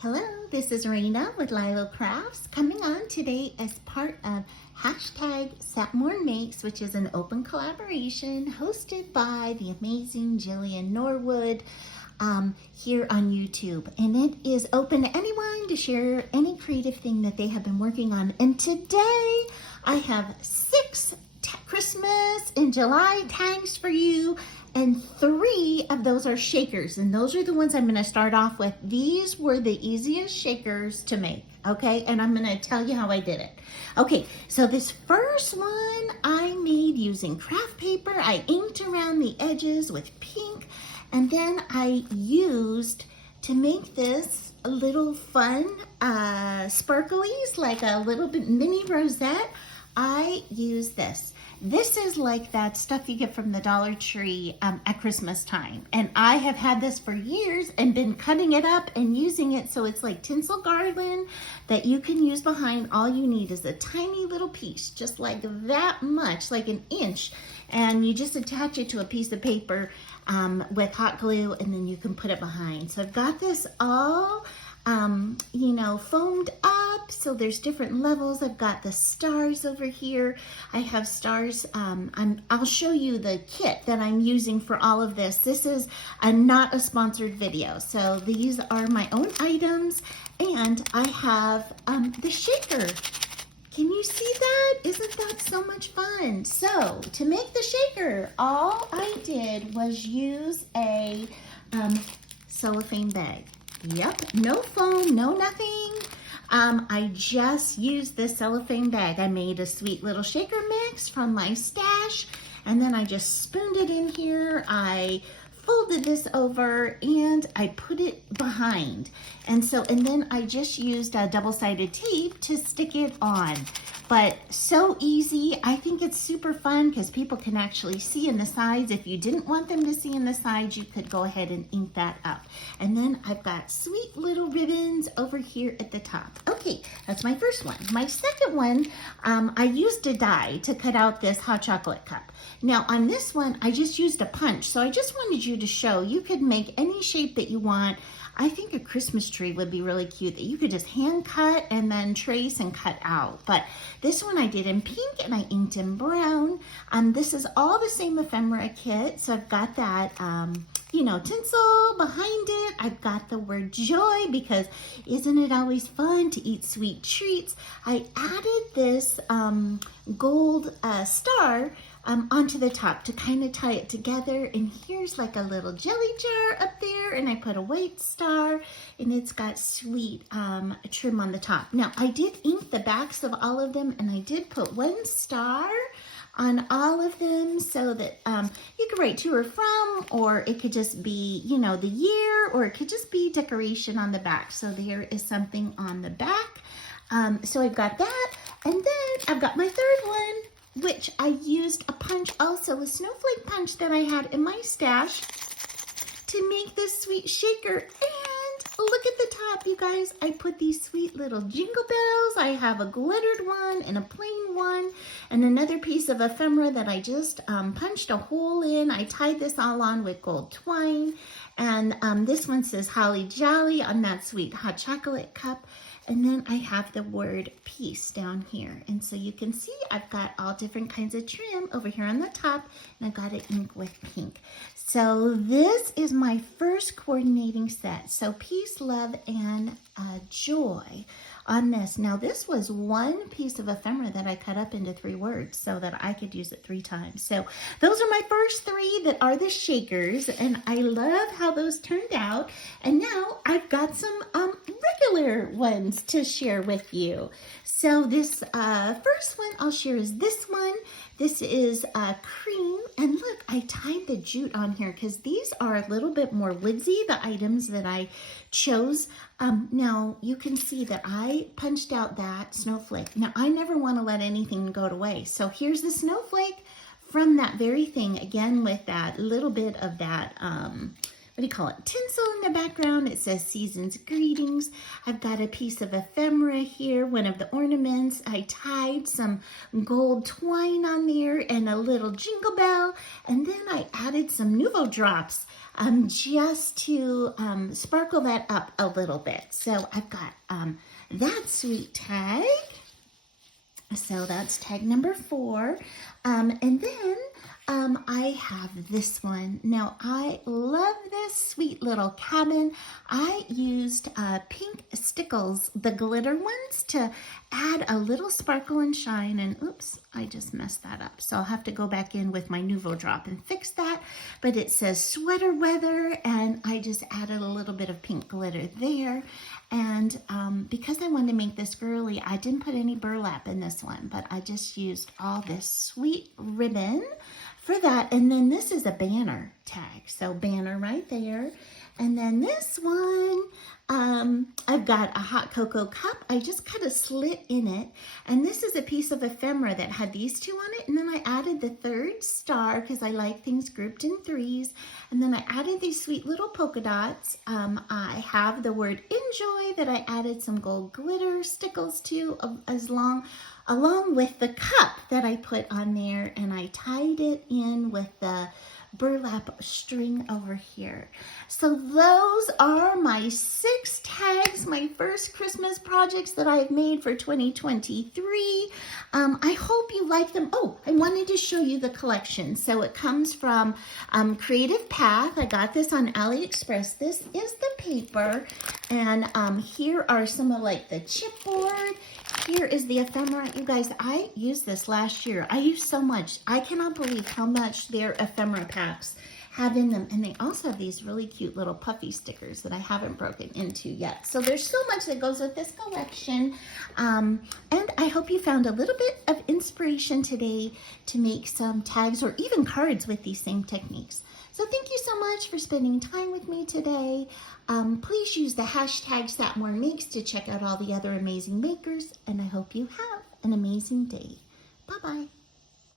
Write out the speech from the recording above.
Hello, this is Raina with Lilo Crafts coming on today as part of hashtag Satmore Makes, which is an open collaboration hosted by the amazing Jillian Norwood here on YouTube. And it is open to anyone to share any creative thing that they have been working on. And today I have 6 Christmas in July tags for you, and 3 of those are shakers, and those are the ones I'm going to start off with. These were the easiest shakers to make, okay, and I'm going to tell you how I did it. Okay, so this first one I made using craft paper. I inked around the edges with pink, and then I used, to make this a little fun sparklies, like a little bit mini rosette, I used this. This is like that stuff you get from the Dollar Tree at Christmas time. And I have had this for years and been cutting it up and using it. So it's like tinsel garland that you can use behind. All you need is a tiny little piece, just like that much, like an inch. And you just attach it to a piece of paper with hot glue, and then you can put it behind. So I've got this all foamed up, so there's different levels. I've got the stars over here. I have stars. I'll show you the kit that I'm using for all of this. This is not a sponsored video, so these are my own items, and I have the shaker. Can you see that? Isn't that so much fun? So to make the shaker, all I did was use a cellophane bag. Yep, no foam, no nothing. I just used this cellophane bag. I made a sweet little shaker mix from my stash, and then I just spooned it in here. I folded this over and I put it behind. And then I just used a double-sided tape to stick it on. But so easy. I think it's super fun because people can actually see in the sides. If you didn't want them to see in the sides, you could go ahead and ink that up. And then I've got sweet little ribbons over here at the top. Okay, that's my first one. My second one, I used a die to cut out this hot chocolate cup. Now on this one, I just used a punch. So I just wanted you to show you could make any shape that you want. I think a Christmas tree would be really cute that you could just hand cut and then trace and cut out. But this one I did in pink and I inked in brown. This is all the same ephemera kit. So I've got that, tinsel behind it. I've got the word joy because isn't it always fun to eat sweet treats? I added this gold star onto the top to kind of tie it together. And here's like a little jelly jar up there, and I put a white star, and it's got sweet trim on the top. Now I did ink the backs of all of them, and I did put 1 star on all of them so that you could write to or from, or it could just be, the year, or it could just be decoration on the back. So there is something on the back. So I've got that, and then I've got my third one, which I used a punch also, a snowflake punch that I had in my stash to make this sweet shaker. And look at the top, you guys. I put these sweet little jingle bells. I have a glittered one and a plain one and another piece of ephemera that I just punched a hole in. I tied this all on with gold twine. And this one says Holly Jolly on that sweet hot chocolate cup. And then I have the word peace down here. And so you can see I've got all different kinds of trim over here on the top, and I've got it inked with pink. So this is my first coordinating set. So peace, love, and joy on this. Now this was 1 piece of ephemera that I cut up into 3 words so that I could use it 3 times. So those are my first 3 that are the shakers, and I love how those turned out. And now I've got some regular ones to share with you. So this first one I'll share is this one. This is cream, and look, I tied the jute on here because these are a little bit more woodsy, the items that I chose. Now you can see that I punched out that snowflake. Now I never want to let anything go to waste. So here's the snowflake from that very thing, again with that little bit of that what do you call it, tinsel in the background. It says Season's Greetings. I've got a piece of ephemera here, one of the ornaments. I tied some gold twine on there and a little jingle bell. And then I added some Nouveau drops just to sparkle that up a little bit. So I've got that sweet tag. So that's tag number 4. And then I have this one. Now, I love this sweet little cabin. I used pink stickles, the glitter ones, to add a little sparkle and shine. And oops, I just messed that up. So I'll have to go back in with my Nouveau drop and fix that. But it says sweater weather, and I just added a little bit of pink glitter there. And because I wanted to make this girly, I didn't put any burlap in this one, but I just used all this sweet ribbon for that. And then this is a banner tag. So banner right there. And then this one, I've got a hot cocoa cup. I just cut a slit in it. And this is a piece of ephemera that had these 2 on it. And then I added the 3rd star because I like things grouped in 3s. And then I added these sweet little polka dots. I have the word enjoy that I added some gold glitter stickles to along with the cup that I put on there. And I tied it in with the burlap string over here. So those are my 6 tags, my first Christmas projects that I've made for 2023. I hope you like them. Oh, I wanted to show you the collection. So it comes from Creative Path. I got this on AliExpress. This is the paper, and here are some of like the chipboard. Here is the ephemera. You guys, I used this last year. I used so much. I cannot believe how much their ephemera packs have in them. And they also have these really cute little puffy stickers that I haven't broken into yet. So there's so much that goes with this collection. And I hope you found a little bit of inspiration today to make some tags or even cards with these same techniques. So thank you so much for spending time with me today. Please use the hashtag SatMoreMakes to check out all the other amazing makers, and I hope you have an amazing day. Bye-bye.